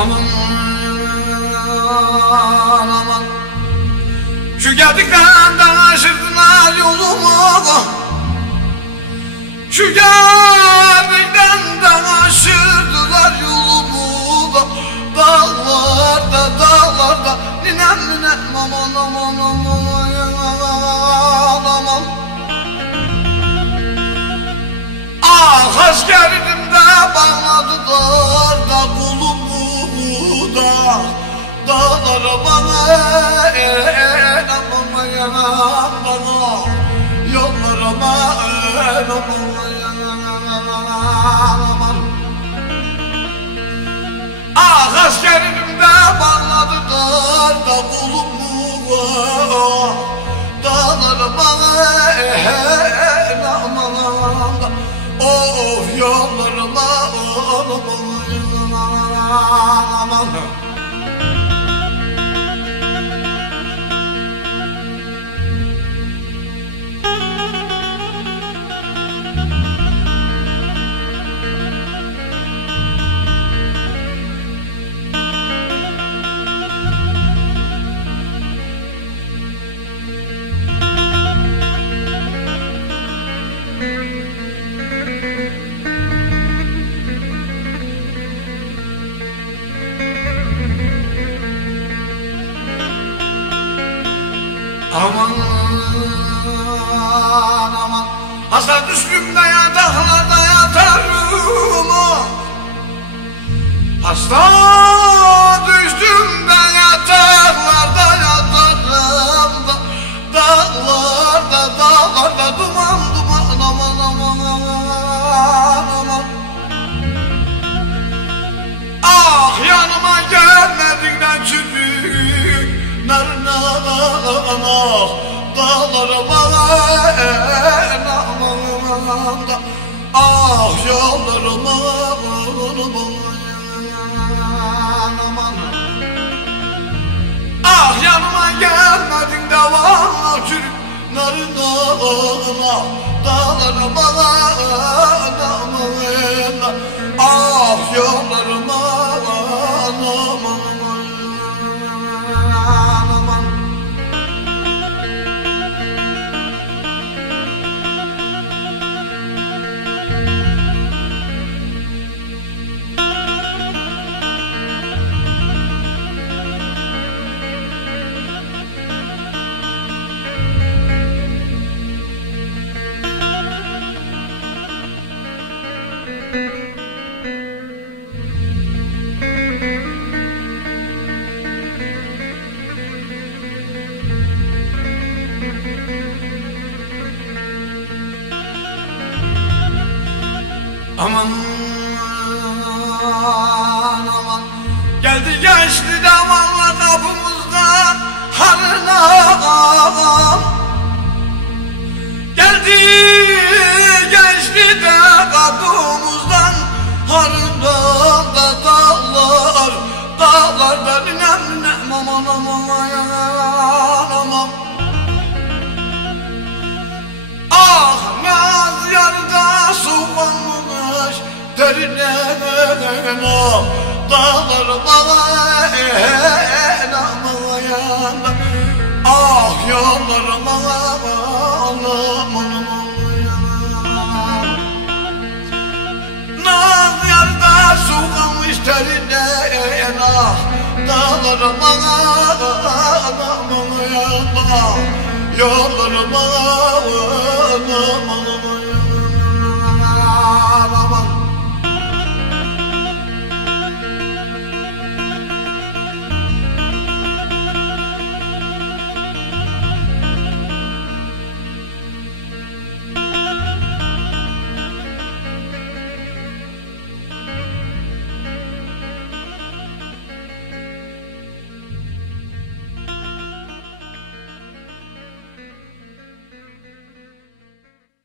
Aman aman, şu geldikten aşırdılar yolumu, şu geldikten aşırdılar yolumu da, dağlarda dağlarda ninem ninem aman aman aman aman. Ah askerdim de bağladılar da kolumu da, dağlara bana aman yanam bana, yollarıma aman. Ah askerim de bağladılar da kolumu, dağlara bana aman da, of yollarıma aman. Aman aman, hasta düştüğümde yataklarda yatarım, hasta düştüğümde yataklarda yatarım, dağlarda dağlarda duman duman aman aman aman. Ah yanıma gelmediğinden çürük narına ah, dağlara bana aman da, ah yollarıma aman. Ah yanıma gelmedin de valla çürük narına dağlara bana aman da, ah yollarıma aman. Aman aman, geldi geçti de valla kapımızdan harınam. Geldi geçti de kapımızdan harınam da, dağlar dağlarda ninem ninem aman aman aman. Ah naz yarda soğanmış derine dağlar bana aman. Ah yollarıma aman. Naz yarda soğanmış derine dağlar bana aman, yollarıma